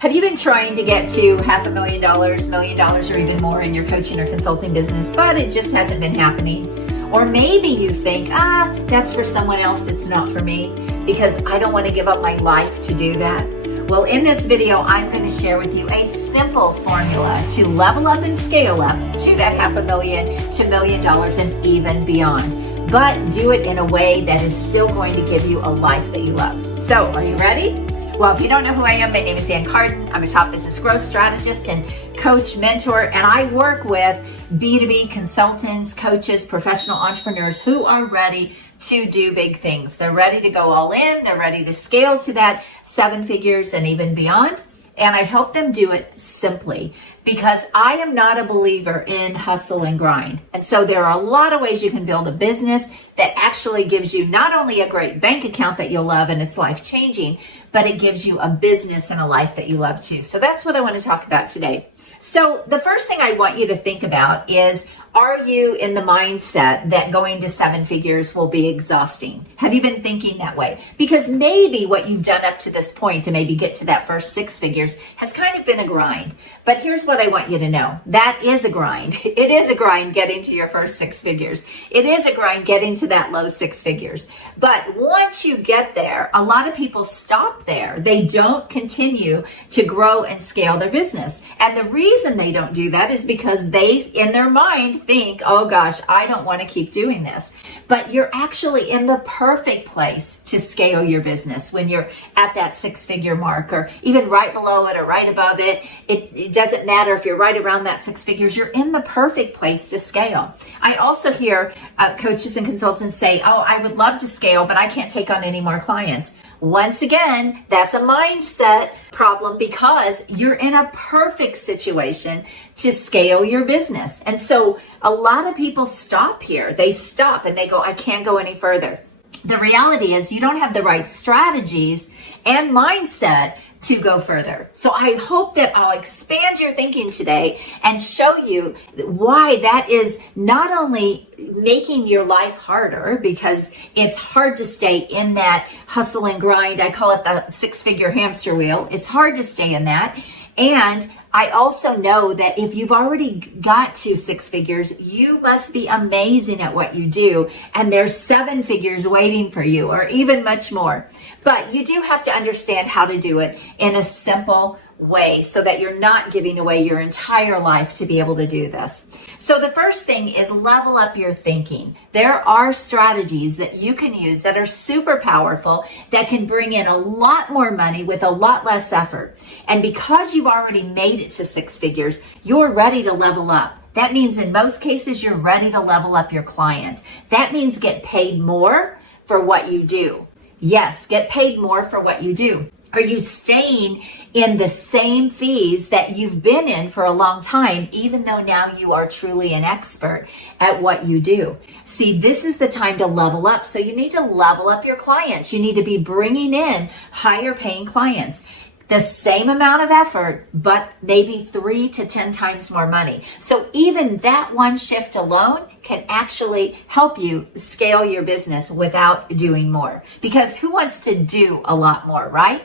Have you been trying to get to $500,000, $1 million, or even more in your coaching or consulting business, but it just hasn't been happening? Or maybe you think, that's for someone else, it's not for me, because I don't want to give up my life to do that. Well, in this video, I'm going to share with you a simple formula to level up and scale up to that $500,000 to $1 million and even beyond. But do it in a way that is still going to give you a life that you love. So, are you ready? Well, if you don't know who I am, my name is Carden. I'm a top business growth strategist and coach, mentor, and I work with B2B consultants, coaches, professional entrepreneurs who are ready to do big things. They're ready to go all in. They're ready to scale to that 7 figures and even beyond. And I help them do it simply because I am not a believer in hustle and grind. And so there are a lot of ways you can build a business that actually gives you not only a great bank account that you'll love and it's life changing, but it gives you a business and a life that you love too. So that's what I want to talk about today. So the first thing I want you to think about is, are you in the mindset that going to 7 figures will be exhausting? Have you been thinking that way? Because maybe what you've done up to this point to maybe get to that first 6 figures has kind of been a grind. But here's what I want you to know. That is a grind. It is a grind getting to your first 6 figures. It is a grind getting to that low 6 figures. But once you get there, a lot of people stop there. They don't continue to grow and scale their business. And the reason they don't do that is because they, in their mind, think, oh gosh, I don't want to keep doing this. But you're actually in the perfect place to scale your business when you're at that 6-figure mark, or even right below it or right above it. It doesn't matter if you're right around that 6 figures, you're in the perfect place to scale. I also hear coaches and consultants say, oh, I would love to scale, but I can't take on any more clients. Once again, that's a mindset problem because you're in a perfect situation to scale your business. And so a lot of people stop here. They stop and they go, I can't go any further. The reality is you don't have the right strategies and mindset to go further. So I hope that I'll expand your thinking today and show you why that is not only making your life harder, because it's hard to stay in that hustle and grind. I call it the 6-figure hamster wheel. It's hard to stay in that. And I also know that if you've already got to 6 figures, you must be amazing at what you do. And there's 7 figures waiting for you, or even much more. But you do have to understand how to do it in a simple way so that you're not giving away your entire life to be able to do this. So the first thing is level up your thinking. There are strategies that you can use that are super powerful that can bring in a lot more money with a lot less effort. And because you've already made it to 6 figures, you're ready to level up. That means in most cases, you're ready to level up your clients. That means get paid more for what you do. Yes, get paid more for what you do. Are you staying in the same fees that you've been in for a long time, even though now you are truly an expert at what you do? See, this is the time to level up. So you need to level up your clients. You need to be bringing in higher paying clients. The same amount of effort, but maybe 3 to 10 times more money. So even that one shift alone can actually help you scale your business without doing more. Because who wants to do a lot more, right?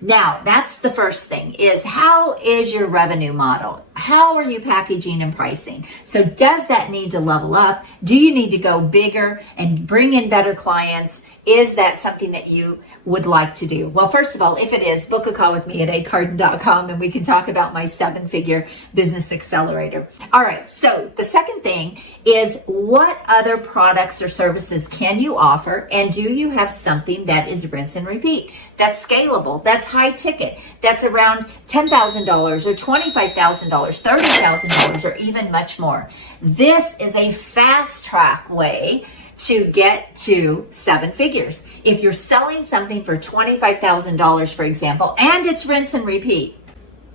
Now, that's the first thing, is how is your revenue model? How are you packaging and pricing? So does that need to level up? Do you need to go bigger and bring in better clients? Is that something that you would like to do? Well, first of all, if it is, book a call with me at acarden.com and we can talk about my 7-figure business accelerator. All right, so the second thing is, what other products or services can you offer? And do you have something that is rinse and repeat? That's scalable, that's high ticket, that's around $10,000 or $25,000, $30,000, or even much more. This is a fast track way to get to 7 figures. If you're selling something for $25,000, for example, and it's rinse and repeat,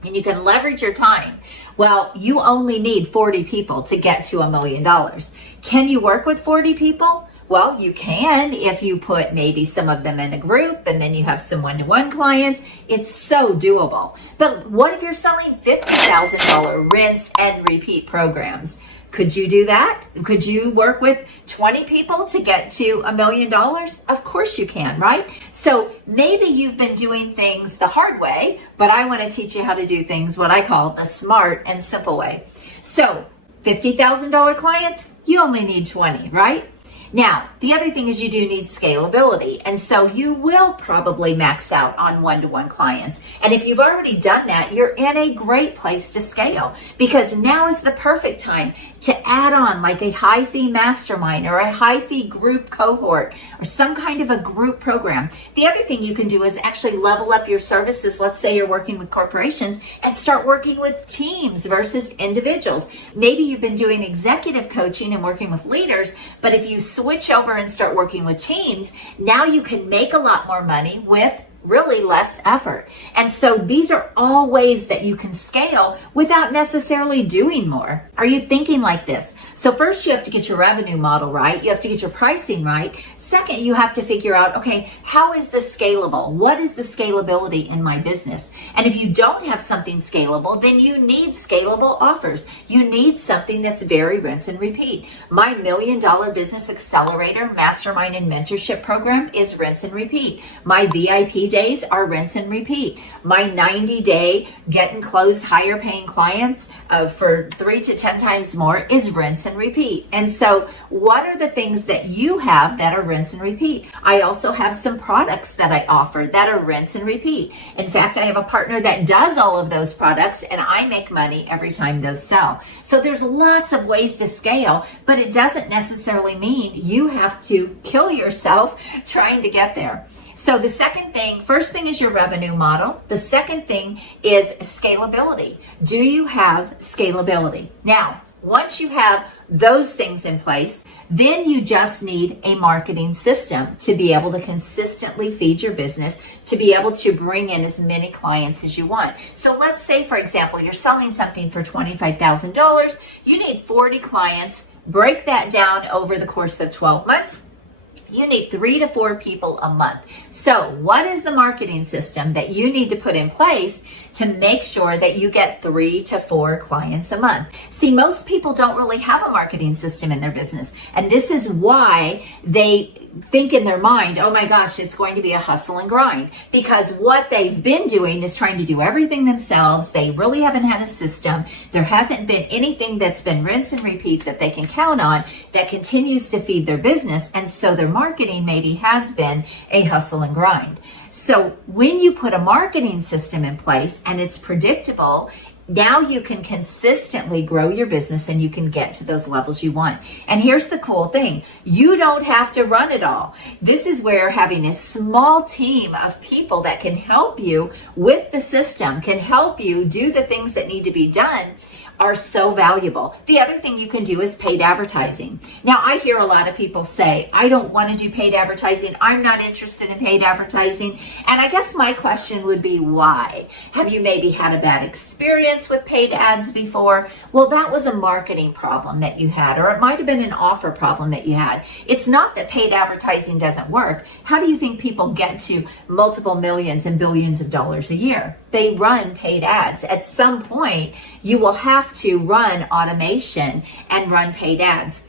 and you can leverage your time, well, you only need 40 people to get to $1 million. Can you work with 40 people? Well, you can if you put maybe some of them in a group and then you have some one-to-one clients. It's so doable. But what if you're selling $50,000 rinse and repeat programs? Could you do that? Could you work with 20 people to get to $1 million? Of course you can, right? So maybe you've been doing things the hard way, but I want to teach you how to do things what I call the smart and simple way. So $50,000 clients, you only need 20, right? Now, the other thing is you do need scalability. And so you will probably max out on one-to-one clients. And if you've already done that, you're in a great place to scale, because now is the perfect time to add on like a high fee mastermind or a high fee group cohort or some kind of a group program. The other thing you can do is actually level up your services. Let's say you're working with corporations and start working with teams versus individuals. Maybe you've been doing executive coaching and working with leaders, but if you switch over and start working with teams, now you can make a lot more money with really less effort. And so these are all ways that you can scale without necessarily doing more. Are you thinking like this? So first you have to get your revenue model right. You have to get your pricing right. Second, you have to figure out, okay, how is this scalable? What is the scalability in my business? And if you don't have something scalable, then you need scalable offers. You need something that's very rinse and repeat. My $1 Million Business Accelerator Mastermind and Mentorship Program is rinse and repeat. My VIP days are rinse and repeat. My 90-day get and close higher paying clients for 3 to 10 times more is rinse and repeat. And so what are the things that you have that are rinse and repeat? I also have some products that I offer that are rinse and repeat. In fact, I have a partner that does all of those products and I make money every time those sell. So there's lots of ways to scale, but it doesn't necessarily mean you have to kill yourself trying to get there. So the first thing is your revenue model. The second thing is scalability. Do you have scalability? Now, once you have those things in place, then you just need a marketing system to be able to consistently feed your business, to be able to bring in as many clients as you want. So let's say, for example, you're selling something for $25,000. You need 40 clients. Break that down over the course of 12 months. You need 3 to 4 people a month. So what is the marketing system that you need to put in place to make sure that you get 3 to 4 clients a month? See, most people don't really have a marketing system in their business. And this is why they think in their mind, oh my gosh, it's going to be a hustle and grind, because what they've been doing is trying to do everything themselves. They really haven't had a system. There hasn't been anything that's been rinse and repeat that they can count on that continues to feed their business. And so their marketing maybe has been a hustle and grind. So when you put a marketing system in place and it's predictable, now you can consistently grow your business and you can get to those levels you want. And here's the cool thing. You don't have to run it all. This is where having a small team of people that can help you with the system, can help you do the things that need to be done, are so valuable. The other thing you can do is paid advertising. Now, I hear a lot of people say, I don't want to do paid advertising. I'm not interested in paid advertising. And I guess my question would be, why? Have you maybe had a bad experience with paid ads before? Well, that was a marketing problem that you had, or it might have been an offer problem that you had. It's not that paid advertising doesn't work. How do you think people get to multiple millions and billions of dollars a year? They run paid ads. At some point, you will have to run automation and run paid ads.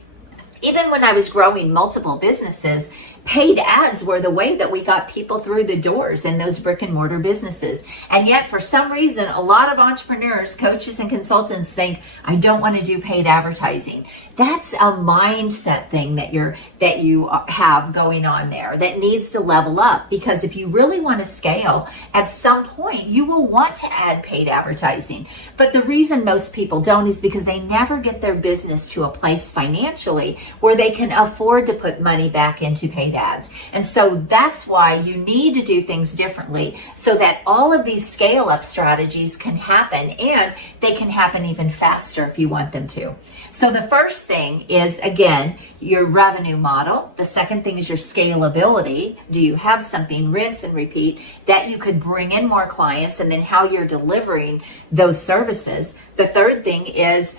Even when I was growing multiple businesses, paid ads were the way that we got people through the doors in those brick and mortar businesses. And yet, for some reason, a lot of entrepreneurs, coaches, and consultants think, I don't want to do paid advertising. That's a mindset thing that you have going on there that needs to level up, because if you really want to scale, at some point you will want to add paid advertising. But the reason most people don't is because they never get their business to a place financially where they can afford to put money back into paid ads. And so that's why you need to do things differently, so that all of these scale up strategies can happen, and they can happen even faster if you want them to. So the first thing is, again, your revenue model. The second thing is your scalability. Do you have something, rinse and repeat, that you could bring in more clients, and then how you're delivering those services. The third thing is,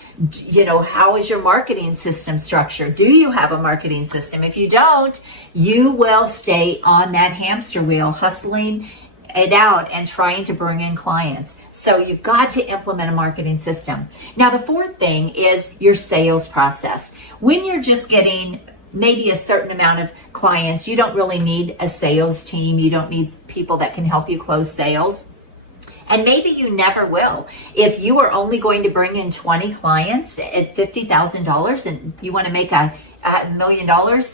how is your marketing system structured? Do you have a marketing system? If you don't, you will stay on that hamster wheel, hustling it out and trying to bring in clients. So you've got to implement a marketing system. Now, the fourth thing is your sales process. When you're just getting maybe a certain amount of clients, you don't really need a sales team. You don't need people that can help you close sales. And maybe you never will. If you are only going to bring in 20 clients at $50,000 and you want to make $1 million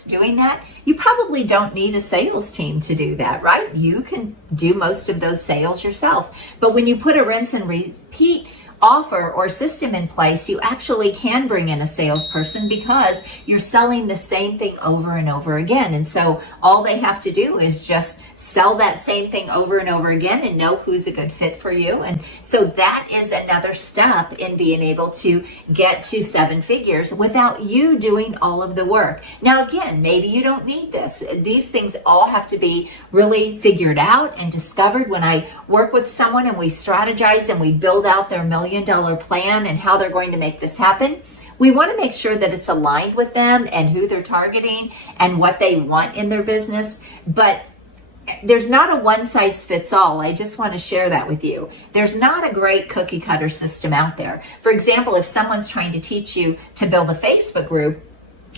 doing that, you probably don't need a sales team to do that, right? You can do most of those sales yourself. But when you put a rinse and repeat offer or system in place, you actually can bring in a salesperson because you're selling the same thing over and over again. And so all they have to do is just sell that same thing over and over again and know who's a good fit for you. And so that is another step in being able to get to 7 figures without you doing all of the work. Now, again, maybe you don't need this. These things all have to be really figured out and discovered. When I work with someone and we strategize and we build out their $1 million plan and how they're going to make this happen, we want to make sure that it's aligned with them and who they're targeting and what they want in their business. But there's not a one size fits all. I just want to share that with you. There's not a great cookie cutter system out there. For example, if someone's trying to teach you to build a Facebook group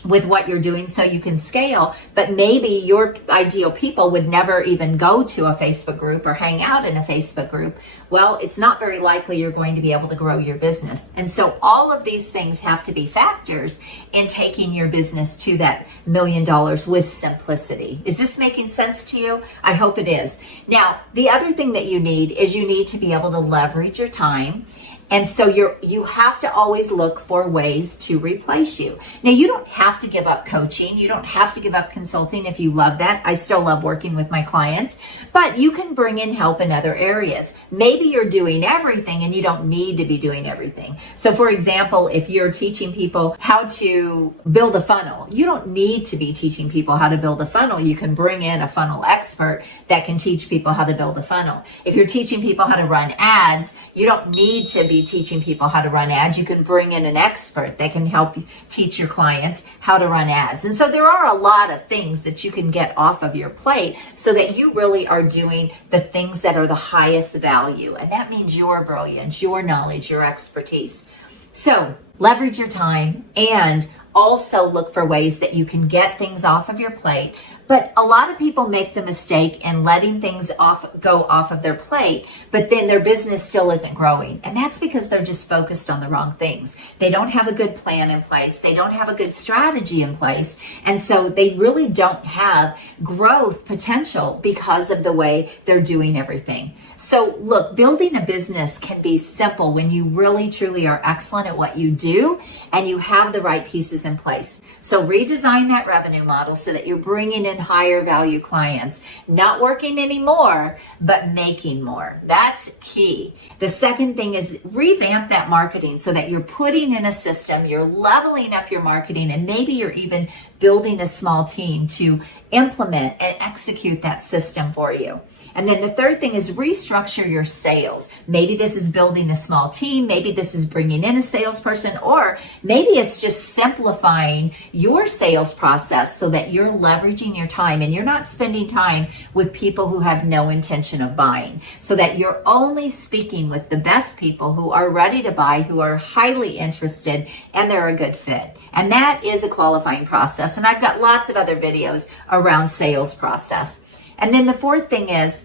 with what you're doing so you can scale, but maybe your ideal people would never even go to a Facebook group or hang out in a Facebook group, well, it's not very likely you're going to be able to grow your business. And so all of these things have to be factors in taking your business to that $1 million with simplicity. Is this making sense to you? I hope it is. Now, the other thing that you need is you need to be able to leverage your time. And so you have to always look for ways to replace you. Now, you don't have to give up coaching. You don't have to give up consulting if you love that. I still love working with my clients, but you can bring in help in other areas. Maybe you're doing everything and you don't need to be doing everything. So for example, if you're teaching people how to build a funnel, you don't need to be teaching people how to build a funnel. You can bring in a funnel expert that can teach people how to build a funnel. If you're teaching people how to run ads, you don't need to be teaching people how to run ads. You can bring in an expert that can help you teach your clients how to run ads. And so there are a lot of things that you can get off of your plate so that you really are doing the things that are the highest value. And that means your brilliance, your knowledge, your expertise. So leverage your time and also look for ways that you can get things off of your plate. But a lot of people make the mistake in letting things go off of their plate, but then their business still isn't growing. And that's because they're just focused on the wrong things. They don't have a good plan in place. They don't have a good strategy in place. And so they really don't have growth potential because of the way they're doing everything. So look, building a business can be simple when you really truly are excellent at what you do and you have the right pieces in place. So redesign that revenue model so that you're bringing in higher value clients, not working anymore, but making more. That's key. The second thing is revamp that marketing so that you're putting in a system, you're leveling up your marketing, and maybe you're even building a small team to implement and execute that system for you. And then the third thing is restructure your sales. Maybe this is building a small team. Maybe this is bringing in a salesperson, or maybe it's just simplifying your sales process so that you're leveraging your time and you're not spending time with people who have no intention of buying, so that you're only speaking with the best people who are ready to buy, who are highly interested, and they're a good fit. And that is a qualifying process. And I've got lots of other videos around sales process. And then the fourth thing is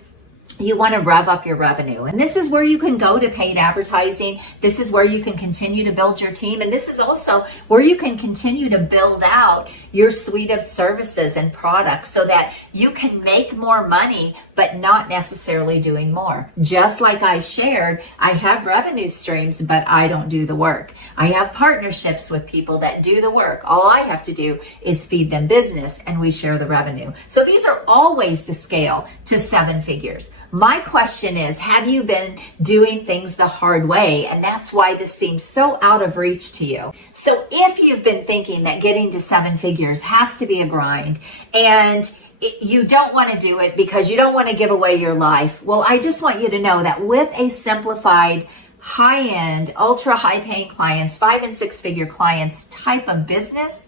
you want to rev up your revenue. And this is where you can go to paid advertising. This is where you can continue to build your team. And this is also where you can continue to build out your suite of services and products so that you can make more money, but not necessarily doing more. Just like I shared, I have revenue streams, but I don't do the work. I have partnerships with people that do the work. All I have to do is feed them business and we share the revenue. So these are all ways to scale to 7 figures. My question is, have you been doing things the hard way? And that's why this seems so out of reach to you. So if you've been thinking that getting to 7 figures has to be a grind and you don't want to do it because you don't want to give away your life, well, I just want you to know that with a simplified, high-end, ultra high-paying clients, 5 and 6 figure clients type of business,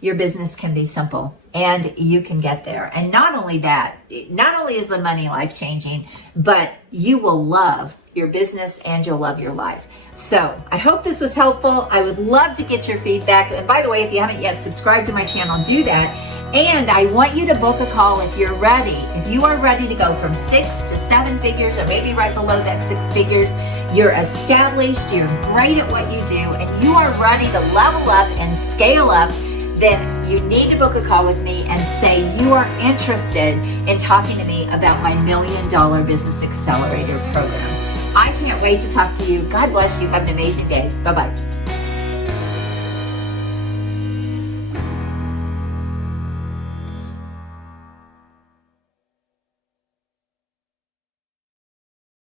your business can be simple and you can get there. And not only that, not only is the money life changing, but you will love your business and you'll love your life. So I hope this was helpful. I would love to get your feedback. And by the way, if you haven't yet subscribed to my channel, do that. And I want you to book a call if you're ready. If you are ready to go from 6 to 7 figures, or maybe right below that 6 figures, you're established, you're great at what you do, and you are ready to level up and scale up, then you need to book a call with me and say you are interested in talking to me about my $1 Million Business Accelerator program. I can't wait to talk to you. God bless you. Have an amazing day. Bye-bye.